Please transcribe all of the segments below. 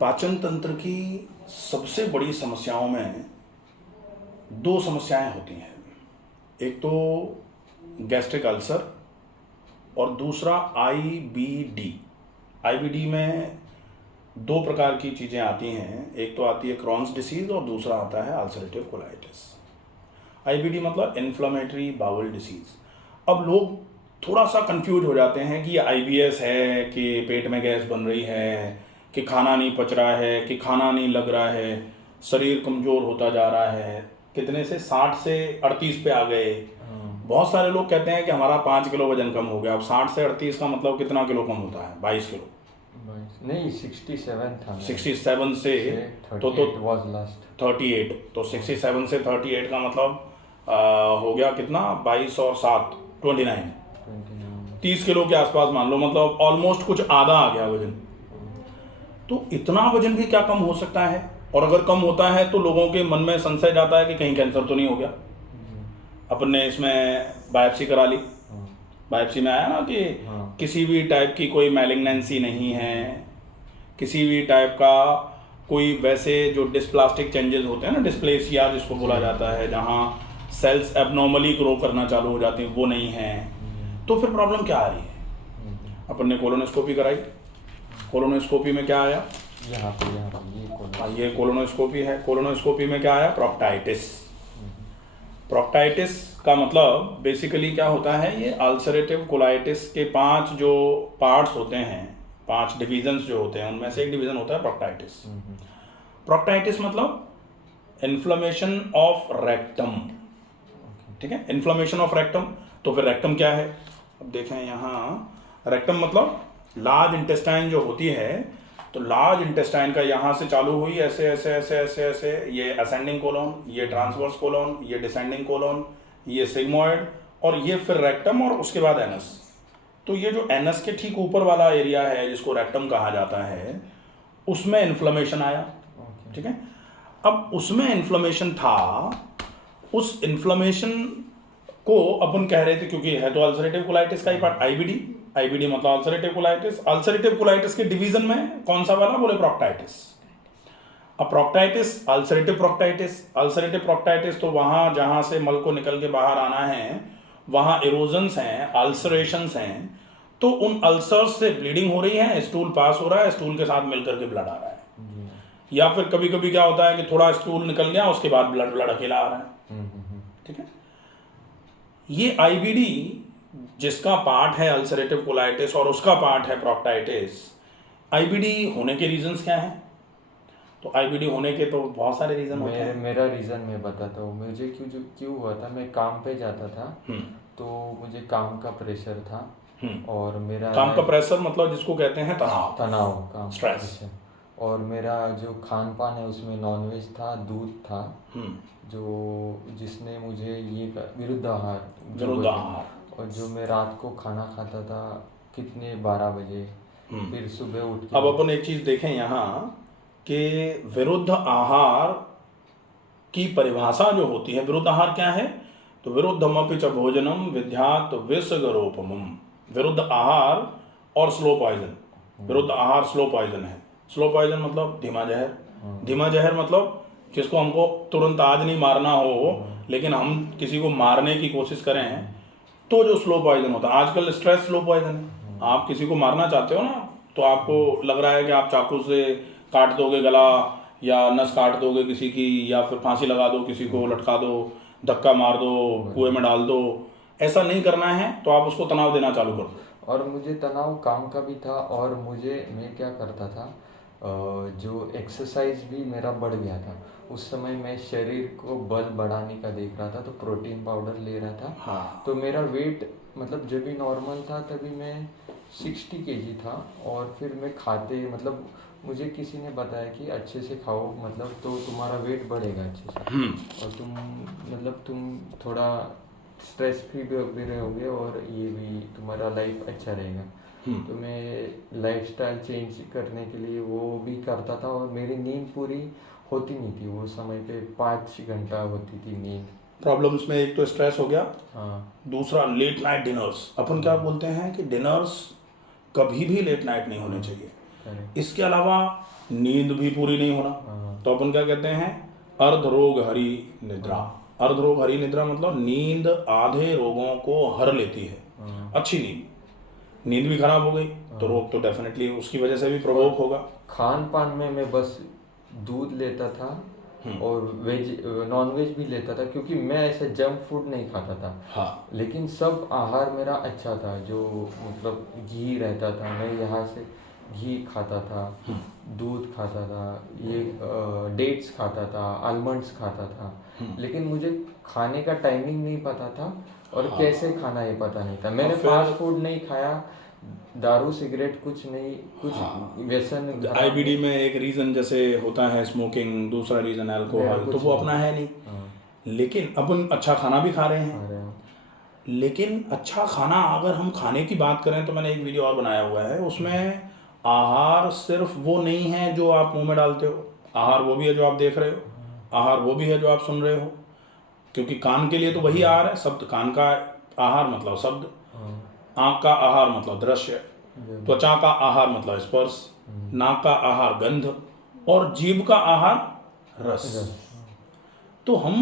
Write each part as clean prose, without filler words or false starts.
पाचन तंत्र की सबसे बड़ी समस्याओं में दो समस्याएं होती हैं। एक तो गैस्ट्रिक अल्सर और दूसरा आईबीडी। आईबीडी में दो प्रकार की चीज़ें आती हैं, एक तो आती है क्रॉन्स डिसीज़ और दूसरा आता है अल्सरेटिव कोलाइटिस। आईबीडी मतलब इन्फ्लेमेटरी बाउल डिसीज़। अब लोग थोड़ा सा कंफ्यूज हो जाते हैं कि ये आईबीएस है कि पेट में गैस बन रही है कि खाना नहीं पच रहा है कि खाना नहीं लग रहा है, शरीर कमज़ोर होता जा रहा है, कितने से 60 से 38 पे आ गए। बहुत सारे लोग कहते हैं कि हमारा 5 किलो वजन कम हो गया। अब 60 से 38 का मतलब कितना किलो कम होता है? 22 किलो। नहीं 67 था। 67 से तो 38, तो 67 से 38 का मतलब हो गया कितना? 22 और 7 29, 30 किलो के आसपास मान लो, मतलब ऑलमोस्ट कुछ आधा आ गया वजन। तो इतना वजन भी क्या कम हो सकता है? और अगर कम होता है तो लोगों के मन में संशय जाता है कि कहीं कैंसर तो नहीं हो गया। अपन ने इसमें बायोप्सी करा ली, बायोप्सी में आया ना कि किसी भी टाइप की कोई मैलिग्नेंसी नहीं है, किसी भी टाइप का कोई वैसे जो डिस्प्लास्टिक चेंजेस होते हैं ना, डिस्प्लेसिया जिसको बोला जाता है, जहाँ सेल्स एबनॉर्मली ग्रो करना चालू हो जाती हैं, वो नहीं है। तो फिर प्रॉब्लम क्या आ रही है? अपन ने कोलोनोस्कोपी कराई। कोलोनोस्कोपी में क्या आया? ये कोलोनोस्कोपी है। कोलोनोस्कोपी में क्या आया? प्रोक्टाइटिस। प्रोक्टाइटिस का मतलब बेसिकली क्या होता है? ये अल्सरेटिव कोलाइटिस के 5 जो पार्ट्स होते हैं, 5 डिवीजन्स जो होते हैं, उनमें से एक डिवीजन होता है प्रोक्टाइटिस। प्रोक्टाइटिस मतलब इन्फ्लेमेशन ऑफ रेक्टम। ठीक है, इन्फ्लेमेशन ऑफ रेक्टम। तो फिर रेक्टम क्या है? अब देखें यहाँ, रेक्टम मतलब लार्ज इंटेस्टाइन जो होती है, तो लार्ज इंटेस्टाइन का यहाँ से चालू हुई ऐसे ऐसे ऐसे ऐसे ऐसे, ये असेंडिंग कोलोन, ये ट्रांसवर्स कोलोन, ये डिसेंडिंग कोलोन, ये सिग्मोइड, और ये फिर रेक्टम, और उसके बाद एनस। तो ये जो एनस के ठीक ऊपर वाला एरिया है जिसको रेक्टम कहा जाता है, उसमें इन्फ्लेमेशन आया। ठीक है, अब उसमें इन्फ्लेमेशन था, उस इन्फ्लेमेशन को अपन कह रहे थे, क्योंकि है तो अल्सरेटिव कोलाइटिस का ही पार्ट आईबीडी। आईबीडी मतलब अल्सरेटिव कोलाइटिस। अल्सरेटिव कोलाइटिस के डिवीजन में कौन सा वाला? बोले प्रोक्टाइटिस। अब प्रोक्टाइटिस, अल्सरेटिव प्रोक्टाइटिस। अल्सरेटिव प्रोक्टाइटिस तो वहाँ जहाँ से मल को निकल के बाहर आना है, वहाँ इरोजन्स हैं, अल्सरेशंस हैं, तो उन अल्सर्स से ब्लीडिंग हो रही है, स्टूल पास हो रहा है, स्टूल के साथ मिलकर के ब्लड आ रहा है। या फिर कभी कभी क्या होता है कि थोड़ा स्टूल निकल गया, उसके बाद ब्लड अकेला आ रहा है। ठीक है, ये आईबीडी जिसका पार्ट है अल्सरेटिव कोलाइटिस और उसका पार्ट है प्रोक्टाइटिस। आईबीडी होने के रीजंस क्या हैं? तो आईबीडी होने के तो बहुत सारे रीजन होते हैं। मेरा रीज़न मैं बताता हूँ। मुझे क्यों हुआ था, मैं काम पे जाता था, तो मुझे काम का प्रेशर था, और मेरा काम का प्रेशर मतलब जिसको कहते हैं तनाव, काम स्ट्रेस। और मेरा जो खान पान है उसमें नॉनवेज था, दूध था, जो जिसने मुझे ये विरुद्ध आहार, और जो मैं रात को खाना खाता था कितने 12 बजे, फिर सुबह उठ के। अब अपन एक चीज़ देखें यहाँ कि विरुद्ध आहार की परिभाषा जो होती है, विरुद्ध आहार क्या है? तो विरुद्धमपि च भोजनम विद्यात् विषगरोपमम्। विरुद्ध आहार और स्लो पॉइजन। विरुद्ध आहार स्लो पॉइजन है। स्लो पॉइजन मतलब धीमा जहर। धीमा जहर मतलब जिसको हमको तुरंत आज नहीं मारना हो, लेकिन हम किसी को मारने की कोशिश करें, तो जो स्लो पॉइजन होता है। आजकल स्ट्रेस स्लो पॉइजन है। आप किसी को मारना चाहते हो ना, तो आपको लग रहा है कि आप चाकू से काट दोगे गला, या नस काट दोगे किसी की, या फिर फांसी लगा दो, किसी को लटका दो, धक्का मार दो, कुएं में डाल दो। ऐसा नहीं करना है, तो आप उसको तनाव देना चालू कर दो। और मुझे तनाव काम का भी था, और मैं क्या करता था, जो एक्सरसाइज भी मेरा बढ़ गया था। उस समय मैं शरीर को बल बढ़ाने का देख रहा था, तो प्रोटीन पाउडर ले रहा था। हाँ। तो मेरा वेट मतलब जब भी नॉर्मल था तभी मैं 60 kg था, और फिर मैं मतलब मुझे किसी ने बताया कि अच्छे से खाओ, मतलब तो तुम्हारा वेट बढ़ेगा अच्छे से, और तुम थोड़ा स्ट्रेस फ्री भी रहोगे, और ये भी तुम्हारा लाइफ अच्छा रहेगा। तो मैं लाइफस्टाइल चेंज करने के लिए वो भी करता था, और मेरी नींद पूरी होती नहीं थी। वो समय पे 5 घंटा होती थी नींद। प्रॉब्लम्स में एक तो स्ट्रेस हो गया, हाँ, दूसरा लेट नाइट डिनर्स। अपन क्या बोलते हैं कि डिनर्स कभी भी लेट नाइट नहीं होने चाहिए। इसके अलावा नींद भी पूरी नहीं होना, तो अपन क्या कहते हैं, अर्धरोग हरी निद्रा। अर्धरोग हरी निद्रा मतलब नींद आधे रोगों को हर लेती है। अच्छी नींद भी खराब हो गई तो रोग तो डेफिनेटली उसकी वजह से भी प्रकोप होगा। खान पान में मैं बस दूध लेता था और वेज नॉन वेज भी लेता था, क्योंकि मैं ऐसे जंक फूड नहीं खाता था। हाँ, लेकिन सब आहार मेरा अच्छा था, जो मतलब घी रहता था, मैं यहाँ से घी खाता था, दूध खाता था, ये डेट्स खाता था, आलमंड्स खाता था। लेकिन मुझे खाने का टाइमिंग नहीं पता था और कैसे खाना ये पता नहीं था। मैंने फास्ट फूड नहीं खाया, दारू सिगरेट कुछ नहीं, कुछ व्यसन। आईबीडी में एक रीज़न जैसे होता है स्मोकिंग, दूसरा रीज़न अल्कोहल, तो वो अपना है नहीं। लेकिन अपन अच्छा खाना भी खा रहे हैं। लेकिन अच्छा खाना अगर हम खाने की बात करें तो मैंने एक वीडियो और बनाया हुआ है, उसमें आहार सिर्फ वो नहीं है जो आप मुंह में डालते हो, आहार वो भी है जो आप देख रहे हो, आहार वो भी है जो आप सुन रहे हो, क्योंकि कान के लिए तो वही आहार है। शब्द कान का आहार मतलब शब्द, आँख का आहार मतलब दृश्य, त्वचा का आहार मतलब स्पर्श, नाक का आहार गंध और जीभ का आहार रस। तो हम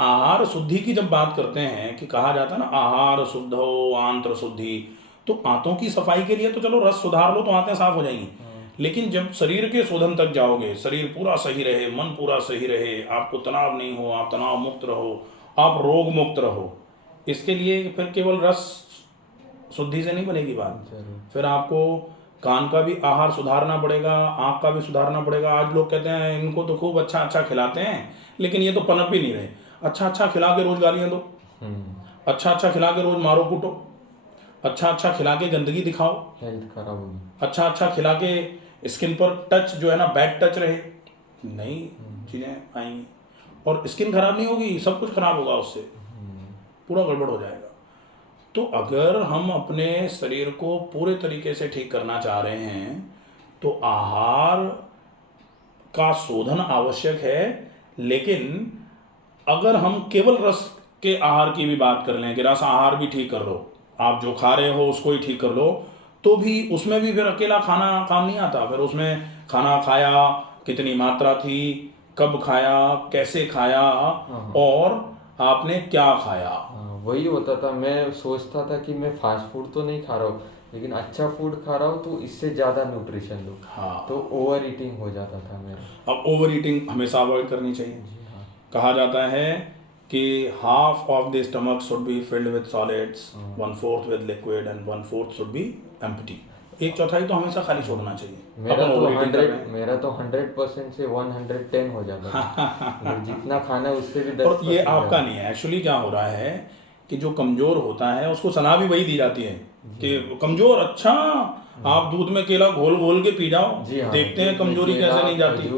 आहार शुद्धि की जब बात करते हैं कि कहा जाता है ना आहार शुद्धो आंत्र शुद्धि, तो आंतों की सफाई के लिए तो चलो रस सुधार लो तो आंतें साफ हो जाएंगी। लेकिन जब शरीर के शोधन तक जाओगे, शरीर पूरा सही रहे, मन पूरा सही रहे, आपको तनाव नहीं हो, आप तनाव मुक्त रहो, आप रोग मुक्त रहो, इसके लिए फिर केवल रस शुद्धि से नहीं बनेगी बात। फिर आपको कान का भी आहार सुधारना पड़ेगा, आँख का भी सुधारना पड़ेगा। आज लोग कहते हैं इनको तो खूब अच्छा अच्छा खिलाते हैं, लेकिन ये तो पनप भी नहीं रहे। अच्छा अच्छा खिला के रोज गालियाँ दो, अच्छा अच्छा खिला के रोज मारो कूटो, अच्छा अच्छा खिला के गंदगी दिखाओ, हेल्थ खराब होगी। अच्छा अच्छा खिला के स्किन पर टच जो है ना बैड टच रहे, नहीं चीज़ें आएंगी और स्किन खराब नहीं होगी, सब कुछ खराब होगा, उससे पूरा गड़बड़ हो जाएगा। तो अगर हम अपने शरीर को पूरे तरीके से ठीक करना चाह रहे हैं तो आहार का शोधन आवश्यक है। लेकिन अगर हम केवल रस के आहार की भी बात कर लें कि रस आहार भी ठीक कर लो, आप जो खा रहे हो उसको ही ठीक कर लो, तो भी उसमें भी फिर अकेला खाना काम नहीं आता। फिर उसमें खाना खाया, कितनी मात्रा थी, कब खाया, कैसे खाया और आपने क्या खाया। वही होता था, मैं सोचता था कि मैं फास्ट फूड तो नहीं खा रहा हूँ, लेकिन अच्छा फूड खा रहा हूँ तो इससे ज़्यादा न्यूट्रिशन लूँ। तो ओवर ईटिंग हो जाता था मेरा। अब ओवर ईटिंग हमेशा अवॉइड करनी चाहिए। कहा जाता है कि half of the stomach should be filled with solids, 1/4 with liquid and 1/4 should be empty. एक चौथाई तो हमेशा खाली छोड़ना चाहिए। मेरा तो 100% से 110 हो जाता है। जितना खाना है उससे भी 10%। और ये आपका नहीं है, एक्चुअली क्या हो रहा है कि जो कमजोर होता है उसको सलाह भी वही दी जाती है कि कमजोर, अच्छा आप दूध में केला घोल घोल के पी जाओ, देखते हैं कमजोरी कैसे नहीं जाती।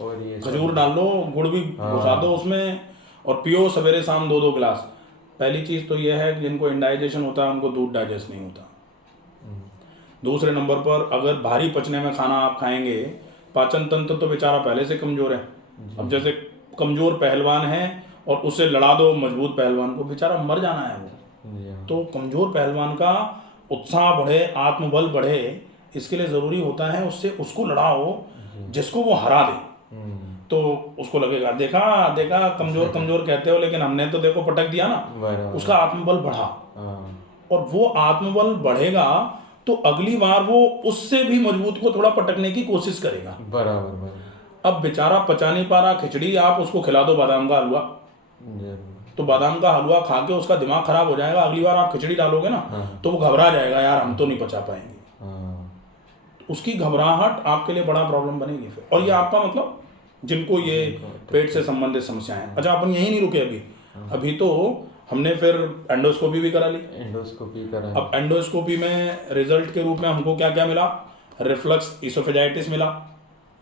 और ये खजूर डाल लो, गुड़ भी घुसा दो उसमें और पियो सवेरे शाम 2-2 गिलास। पहली चीज़ तो यह है कि जिनको इंडाइजेशन होता है उनको दूध डाइजेस्ट नहीं होता। दूसरे नंबर पर अगर भारी पचने में खाना आप खाएंगे, पाचन तंत्र तो बेचारा पहले से कमज़ोर है। अब जैसे कमज़ोर पहलवान है और उससे लड़ा दो मजबूत पहलवान को, बेचारा मर जाना है वो। तो कमज़ोर पहलवान का उत्साह बढ़े, आत्मबल बढ़े, इसके लिए ज़रूरी होता है उससे उसको लड़ाओ जिसको वो हरा दे। तो उसको लगेगा देखा देखा कमज़ोर कमज़ोर कहते हो, लेकिन हमने तो देखो पटक दिया ना, उसका आत्मबल बढ़ा। और वो आत्मबल बढ़ेगा तो अगली बार वो उससे भी मजबूत को थोड़ा पटकने की कोशिश करेगा। बराबर। अब बेचारा पचा नहीं पा रहा खिचड़ी, आप उसको खिला दो बादाम का हलवा, तो बादाम का हलवा खा के उसका दिमाग खराब हो जाएगा। अगली बार आप खिचड़ी डालोगे ना तो वो घबरा जाएगा, यार हम तो नहीं पचा पाएंगे। उसकी घबराहट आपके लिए बड़ा प्रॉब्लम बनेगी फिर। और ये आपका मतलब जिनको ये पेट से संबंधित समस्याएं। अच्छा, अपन यही नहीं रुके अभी तो हमने फिर एंडोस्कोपी भी करा ली। अब एंडोस्कोपी में रिजल्ट के रूप में हमको क्या क्या मिला? रिफ्लक्स इसोफेजाइटिस मिला।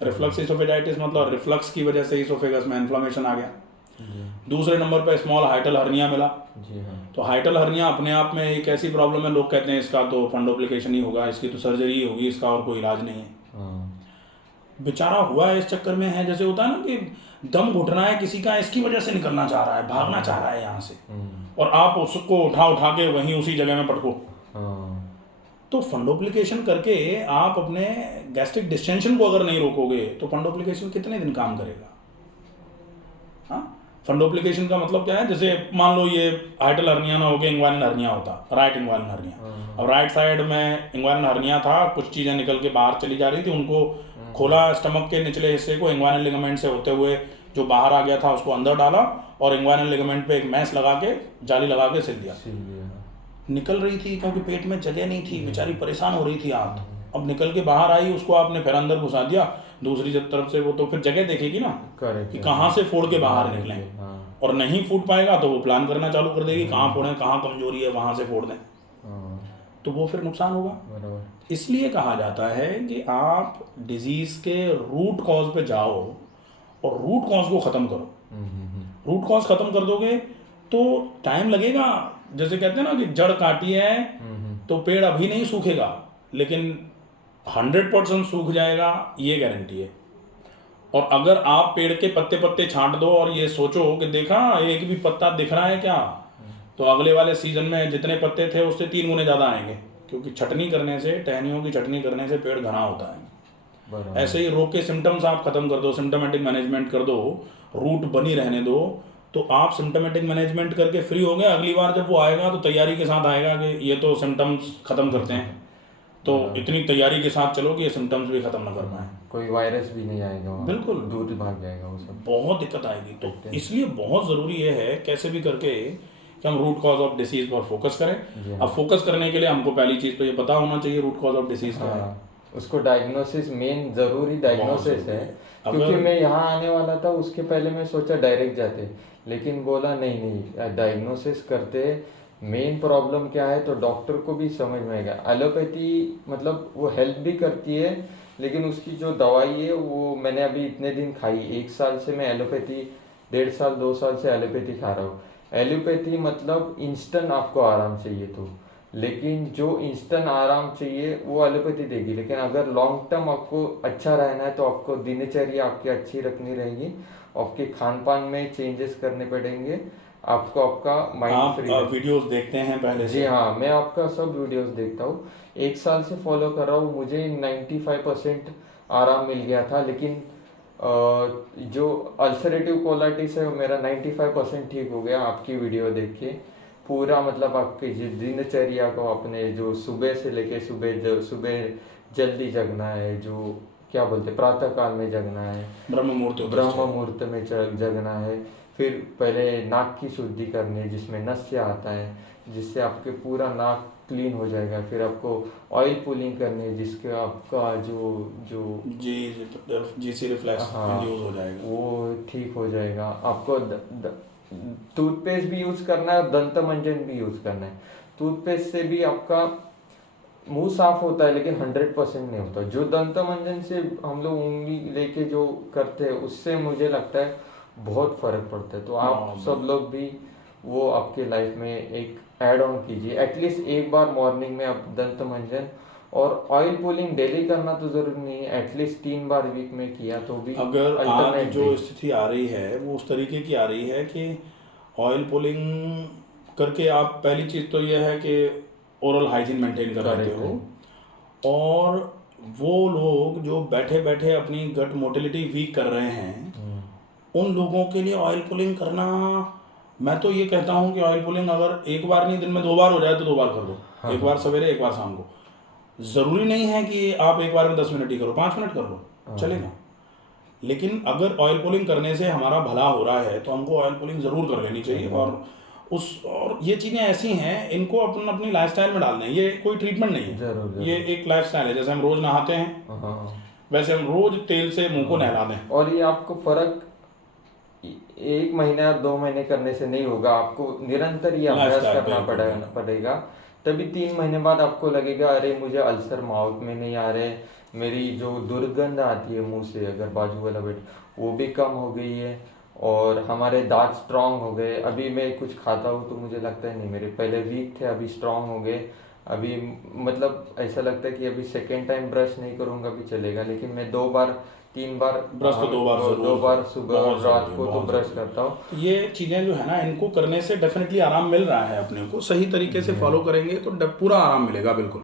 रिफ्लक्स इसोफेजाइटिस मतलब रिफ्लक्स की वजह से इसोफेगस में इन्फ्लेमेशन आ गया। दूसरे नंबर पर स्मॉल हाइटल हर्निया मिला। तो हाइटल हर्निया अपने आप में एक ऐसी प्रॉब्लम है, लोग कहते हैं इसका तो फंडोप्लिकेशन ही होगा, इसकी तो सर्जरी ही होगी, इसका और कोई इलाज नहीं है। बेचारा हुआ है इस चक्कर में है, जैसे होता है ना कि दम घुटना है किसी का, इसकी वजह से निकलना चाह रहा है, भागना चाह रहा है यहाँ से, और आप उसको उठा के वहीं उसी जगह में पटको। तो फंडोप्लिकेशन करके आप अपने गैस्ट्रिक डिस्टेंशन को अगर नहीं रोकोगे तो फंडोप्लिकेशन कितने दिन काम करेगा? हाँ, फंडोप्लिकेशन का मतलब क्या है? जैसे मान लो ये हाइटल हर्निया ना हो गया, इंग्वाइनल हर्निया होता, राइट इंग्वाइनल हर्निया। अब राइट साइड में इंग्वाइनल हर्निया था, कुछ चीज़ें निकल के बाहर चली जा रही थी, उनको खोला, स्टमक के निचले हिस्से को इंग्वाइनल लिगामेंट से होते हुए जो बाहर आ गया था उसको अंदर डाला और इंग्वाइनल लिगामेंट पे एक मैश लगा के, जाली लगा के सिल दिया। निकल रही थी क्योंकि पेट में जगह नहीं थी, बेचारी परेशान हो रही थी हाथ। अब निकल के बाहर आई, उसको आपने फिर अंदर घुसा दिया दूसरी तरफ से, वो तो फिर जगह देखेगी ना कि कहाँ से फोड़ के बाहर निकलें। और नहीं फूट पाएगा तो वो प्लान करना चालू कर देगी, कहाँ फोड़ें, कहाँ कमजोरी है, वहाँ से फोड़ दें, तो वो फिर नुकसान होगा। इसलिए कहा जाता है कि आप डिजीज के रूट कॉज पे जाओ और रूट कॉज को ख़त्म करो। रूट कॉज ख़त्म कर दोगे तो टाइम लगेगा। जैसे कहते हैं ना कि जड़ काटी है तो पेड़ अभी नहीं सूखेगा, लेकिन 100% सूख जाएगा, ये गारंटी है। और अगर आप पेड़ के पत्ते पत्ते छांट दो और ये सोचो कि देखा एक भी पत्ता दिख रहा है क्या, तो अगले वाले सीजन में जितने पत्ते थे उससे 3 गुने ज़्यादा आएंगे, क्योंकि छटनी करने से, टहनियों की छटनी करने से पेड़ घना होता है। ऐसे ही रोग के सिम्टम्स आप खत्म कर दो, सिम्टोमेटिक मैनेजमेंट कर दो, रूट बनी रहने दो, तो आप सिम्टोमेटिक मैनेजमेंट करके फ्री हो गए। अगली बार जब वो आएगा तो तैयारी के साथ आएगा कि ये तो सिम्टम्स खत्म करते हैं, तो इतनी तैयारी के साथ चलो कि ये सिम्टम्स भी खत्म ना कर पाए, कोई वायरस भी नहीं आएगा, बिल्कुल दूर भाग जाएगा वो सब, बहुत दिक्कत आएगी। तो इसलिए बहुत ज़रूरी ये है कैसे भी करके कि हम रूट कॉज ऑफ डिसीज पर फोकस करें। अब फोकस करने के लिए हमको पहली चीज़ तो ये पता होना चाहिए रूट कॉज ऑफ डिसीज क्या है। उसको डायग्नोसिस मेन ज़रूरी डायग्नोसिस है। क्योंकि मैं यहाँ आने वाला था, उसके पहले मैं सोचा डायरेक्ट जाते, लेकिन बोला नहीं डायग्नोसिस करते, मेन प्रॉब्लम क्या है तो डॉक्टर को भी समझ में आएगा। एलोपैथी मतलब वो हेल्प भी करती है, लेकिन उसकी जो दवाई है वो मैंने अभी इतने दिन खाई, 1 साल से मैं एलोपैथी, 1.5 साल 2 साल से एलोपैथी खा रहा हूँ। एलोपैथी मतलब इंस्टेंट आपको आराम चाहिए तो, लेकिन जो इंस्टेंट आराम चाहिए वो एलोपैथी देगी, लेकिन अगर लॉन्ग टर्म आपको अच्छा रहना है तो आपको दिनचर्या आपकी अच्छी रखनी रहेगी, आपके खान पान में चेंजेस करने पड़ेंगे, आपको आपका माइंड फ्री। आप वीडियोस देखते हैं पहले से? जी हाँ, मैं आपका सब वीडियोस देखता हूँ, 1 साल से फॉलो कर रहा हूँ। मुझे 95% आराम मिल गया था, लेकिन जो अल्सरेटिव कोलाइटिस है मेरा 95% ठीक हो गया आपकी वीडियो देख के। पूरा मतलब आपकी दिनचर्या को अपने जो सुबह से लेके सुबह जल्दी जगना है, जो क्या बोलते प्रातः काल में जगना है, ब्रह्म मुहूर्त में जगना है, फिर पहले नाक की शुद्धि करनी है जिसमें नस्य आता है, जिससे आपके पूरा नाक क्लीन हो जाएगा। फिर आपको ऑयल पुलिंग करनी है जिसके आपका जो जीसी रिफ्लेक्स इंड्यूस हो जाएगा, वो ठीक हो जाएगा। आपको टूथपेस्ट भी यूज करना है, दंत मंजन भी यूज करना है। टूथपेस्ट से भी आपका मुंह साफ होता है, लेकिन 100% नहीं होता। जो दंत मंजन से हम लोग उंगली लेके जो करते हैं उससे मुझे लगता है बहुत फर्क पड़ता है। तो आप सब लोग भी वो आपके लाइफ में एक ऐड ऑन कीजिए, एटलीस्ट एक बार मॉर्निंग में आप दंत मंजन, और ऑयल पुलिंग डेली करना तो जरूरी नहीं है, एटलीस्ट 3 बार वीक में किया तो भी। अगर आज जो स्थिति आ रही है वो उस तरीके की आ रही है कि ऑयल पुलिंग करके आप, पहली चीज़ तो यह है कि ओरल हाइजीन मेंटेन कर लेते हो, और वो लोग जो बैठे बैठे अपनी गट मोटिलिटी वीक कर रहे हैं उन लोगों के लिए ऑयल पुलिंग करना, मैं तो ये कहता हूँ कि ऑयल पुलिंग अगर एक बार नहीं दिन में 2 बार हो जाए तो 2 बार कर दो। हाँ, 1 बार सवेरे 1 बार शाम को। ज़रूरी नहीं है कि आप एक बार में 10 मिनट ही करो, 5 मिनट कर लो चलेगा। लेकिन अगर ऑयल पुलिंग करने से हमारा भला हो रहा है तो हमको ऑयल पुलिंग ज़रूर कर लेनी चाहिए। और ये चीज़ें ऐसी हैं, इनको अपनी लाइफस्टाइल में डालना है। ये कोई ट्रीटमेंट नहीं है, जरूर। ये एक लाइफस्टाइल है। जैसे हम रोज़ नहाते हैं वैसे हम रोज़ तेल से मुंह को नहला दें। और ये आपको फ़र्क 1 महीना या 2 महीने करने से नहीं होगा, आपको निरंतर ये अभ्यास करना पड़ेगा। तभी 3 महीने बाद आपको लगेगा अरे मुझे अल्सर माउथ में नहीं आ रहे, मेरी जो दुर्गंध आती है मुंह से अगर बाजू वाला पेट, वो भी कम हो गई है, और हमारे दांत स्ट्रांग हो गए। अभी मैं कुछ खाता हूँ तो मुझे लगता है नहीं, मेरे पहले वीक थे अभी स्ट्रांग हो गए। अभी मतलब ऐसा लगता है कि अभी सेकेंड टाइम ब्रश नहीं करूँगा भी चलेगा, लेकिन मैं 2 बार 3 बार ब्रश तो 2 बार सुबह और रात को तो ब्रश करता हूँ। ये चीज़ें जो है ना, इनको करने से डेफिनेटली आराम मिल रहा है। अपने को सही तरीके से फॉलो करेंगे तो पूरा आराम मिलेगा, बिल्कुल।